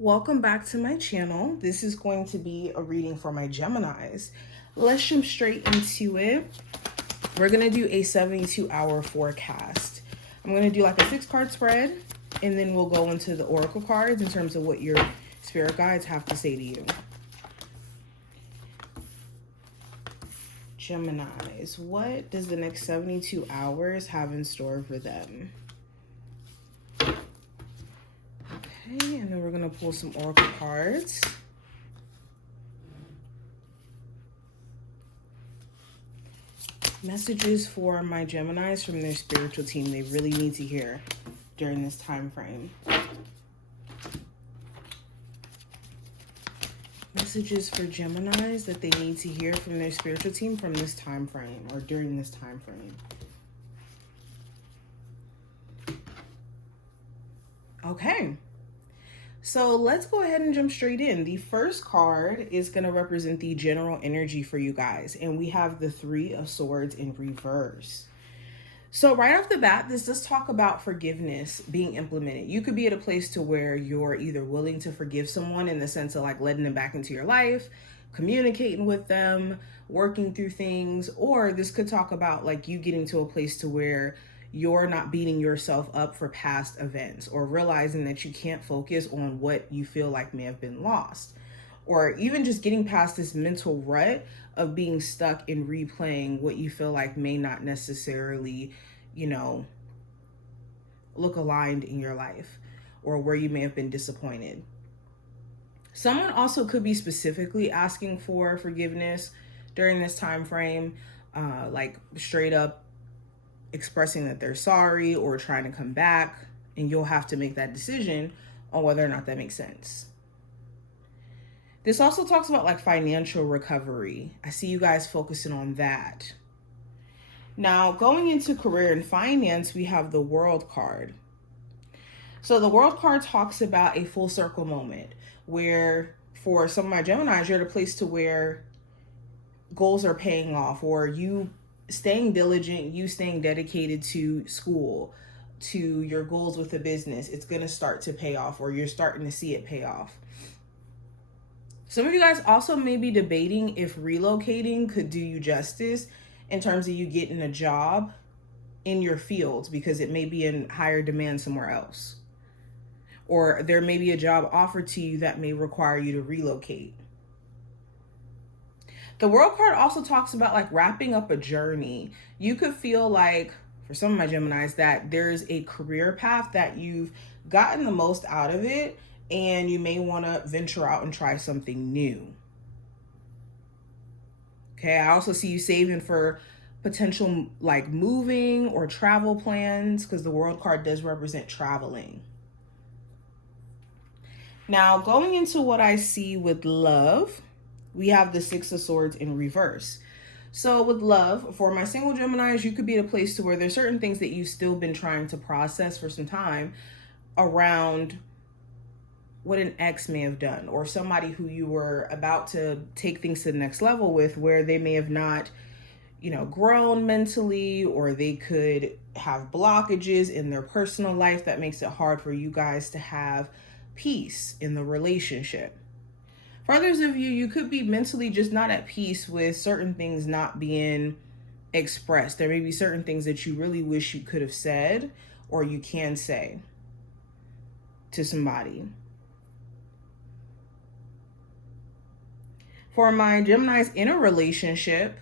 Welcome back to my channel. This is going to be a reading for my Geminis. Let's jump straight into it. We're going to do a 72-hour forecast. I'm going to do like a 6-card spread, and then we'll go into the oracle cards in terms of what your spirit guides have to say to you. Geminis, what does the next 72 hours have in store for them? Okay, and then we're going to pull some oracle cards. Messages for my Geminis from their spiritual team they really need to hear during this time frame. Messages for Geminis that they need to hear from their spiritual team from this time frame or during this time frame. Okay. So let's go ahead and jump straight in. The first card is going to represent the general energy for you guys. And we have the 3 of Swords in reverse. So right off the bat, this does talk about forgiveness being implemented. You could be at a place to where you're either willing to forgive someone in the sense of like letting them back into your life, communicating with them, working through things, or this could talk about like you getting to a place to where you're not beating yourself up for past events or realizing that you can't focus on what you feel like may have been lost, or even just getting past this mental rut of being stuck in replaying what you feel like may not necessarily, look aligned in your life or where you may have been disappointed. Someone also could be specifically asking for forgiveness during this time frame, like straight up expressing that they're sorry or trying to come back, and you'll have to make that decision on whether or not that makes sense. This also talks about like financial recovery. I see you guys focusing on that. Now, going into career and finance, we have the World card. So the World card talks about a full circle moment where for some of my Geminis, you're at a place to where goals are paying off, or you staying diligent, you staying dedicated to school, to your goals with the business, it's going to start to pay off, or you're starting to see it pay off. Some of you guys also may be debating if relocating could do you justice in terms of you getting a job in your field, because it may be in higher demand somewhere else. Or there may be a job offered to you that may require you to relocate. The World card also talks about like wrapping up a journey. You could feel like, for some of my Geminis, that there's a career path that you've gotten the most out of it, and you may want to venture out and try something new. Okay, I also see you saving for potential like moving or travel plans, because the World card does represent traveling. Now, going into what I see with love, we have the 6 of Swords in reverse. So with love, for my single Geminis, you could be at a place to where there's certain things that you've still been trying to process for some time around what an ex may have done, or somebody who you were about to take things to the next level with, where they may have not, grown mentally, or they could have blockages in their personal life that makes it hard for you guys to have peace in the relationship. For others of you, you could be mentally just not at peace with certain things not being expressed. There may be certain things that you really wish you could have said, or you can say to somebody. For my Geminis in a relationship,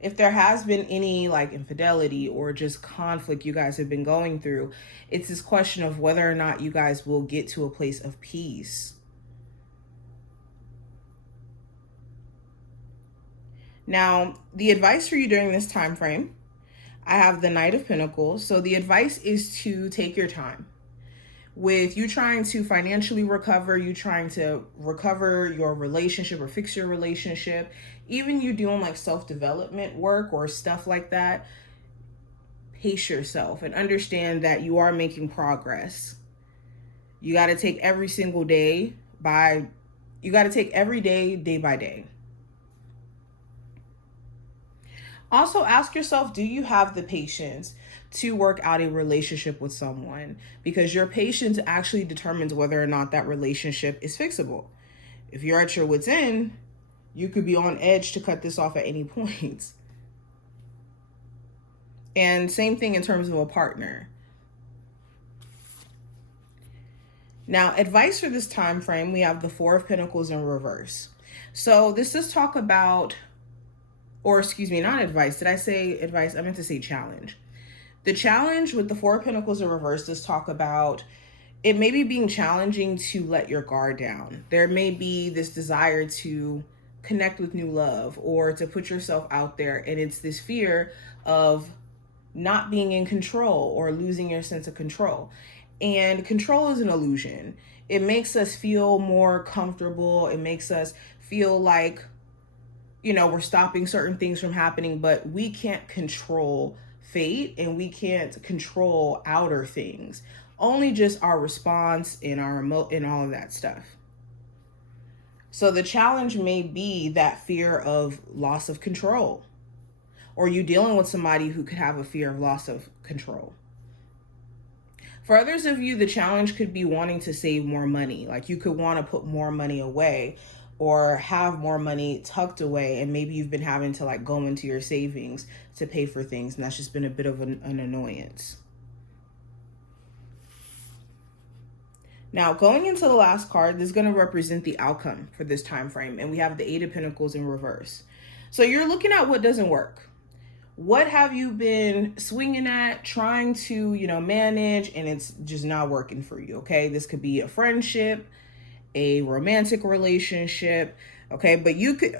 if there has been any like infidelity or just conflict you guys have been going through, it's this question of whether or not you guys will get to a place of peace. Now, the advice for you during this time frame, I have the Knight of Pentacles. So the advice is to take your time. With you trying to financially recover, you trying to recover your relationship or fix your relationship, even you doing like self-development work or stuff like that, pace yourself and understand that you are making progress. You got to take every single day day by day. Also ask yourself, do you have the patience to work out a relationship with someone? Because your patience actually determines whether or not that relationship is fixable. If you're at your wit's end, you could be on edge to cut this off at any point. And same thing in terms of a partner. Now, advice for this time frame, we have the Four of Pentacles in reverse. So this does talk about, or excuse me, not advice. Did I say advice? I meant to say challenge. The challenge with the Four of Pentacles in reverse does talk about it may be being challenging to let your guard down. There may be this desire to connect with new love or to put yourself out there. And it's this fear of not being in control or losing your sense of control. And control is an illusion. It makes us feel more comfortable. It makes us feel like, you know, we're stopping certain things from happening, but we can't control fate and we can't control outer things. Only just our response and our remote and all of that stuff. So the challenge may be that fear of loss of control, or you dealing with somebody who could have a fear of loss of control. For others of you, the challenge could be wanting to save more money. Like you could want to put more money away or have more money tucked away. And maybe you've been having to like go into your savings to pay for things. And that's just been a bit of an annoyance. Now, going into the last card, this is going to represent the outcome for this time frame. And we have the Eight of Pentacles in reverse. So you're looking at what doesn't work. What have you been swinging at, trying to, you know, manage, and it's just not working for you, okay? This could be a friendship, a romantic relationship, okay? But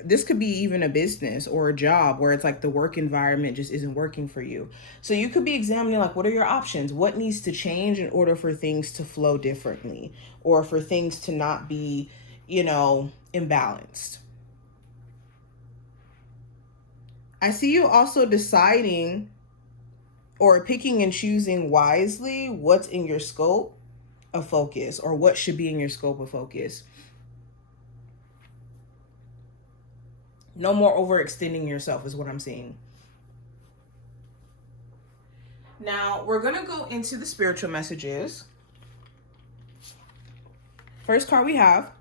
this could be even a business or a job where it's like the work environment just isn't working for you. So you could be examining like, what are your options? What needs to change in order for things to flow differently or for things to not be, you know, imbalanced? I see you also deciding or picking and choosing wisely what's in your scope of focus or what should be in your scope of focus. No more overextending yourself is what I'm seeing. Now, we're going to go into the spiritual messages. First card we have.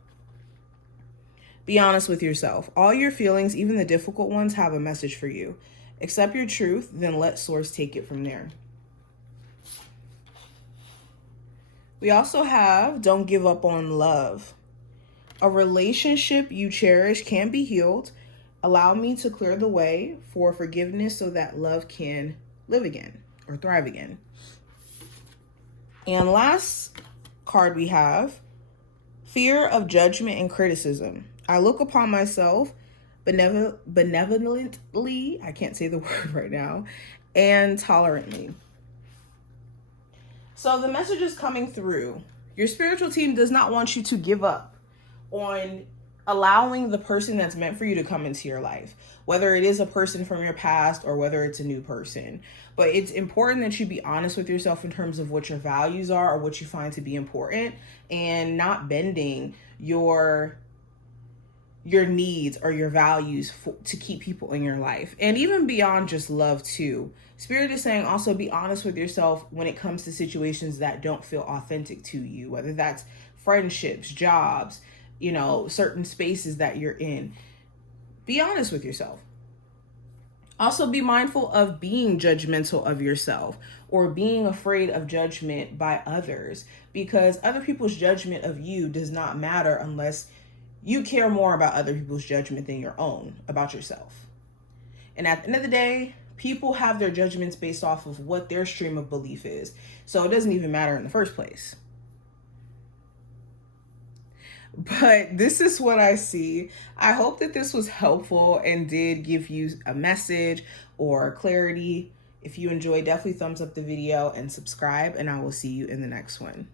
Be honest with yourself. All your feelings, even the difficult ones, have a message for you. Accept your truth, then let source take it from there. We also have don't give up on love. A relationship you cherish can be healed. Allow me to clear the way for forgiveness so that love can live again or thrive again. And last card we have, fear of judgment and criticism. I look upon myself benevolently, I can't say the word right now, and tolerantly. So the message is coming through. Your spiritual team does not want you to give up on allowing the person that's meant for you to come into your life, whether it is a person from your past or whether it's a new person. But it's important that you be honest with yourself in terms of what your values are or what you find to be important, and not bending your needs or your values to keep people in your life. And even beyond just love too. Spirit is saying also be honest with yourself when it comes to situations that don't feel authentic to you, whether that's friendships, jobs, you know, certain spaces that you're in. Be honest with yourself. Also be mindful of being judgmental of yourself or being afraid of judgment by others, because other people's judgment of you does not matter unless you care more about other people's judgment than your own about yourself. And at the end of the day, people have their judgments based off of what their stream of belief is. So it doesn't even matter in the first place. But this is what I see. I hope that this was helpful and did give you a message or clarity. If you enjoyed, definitely thumbs up the video and subscribe, and I will see you in the next one.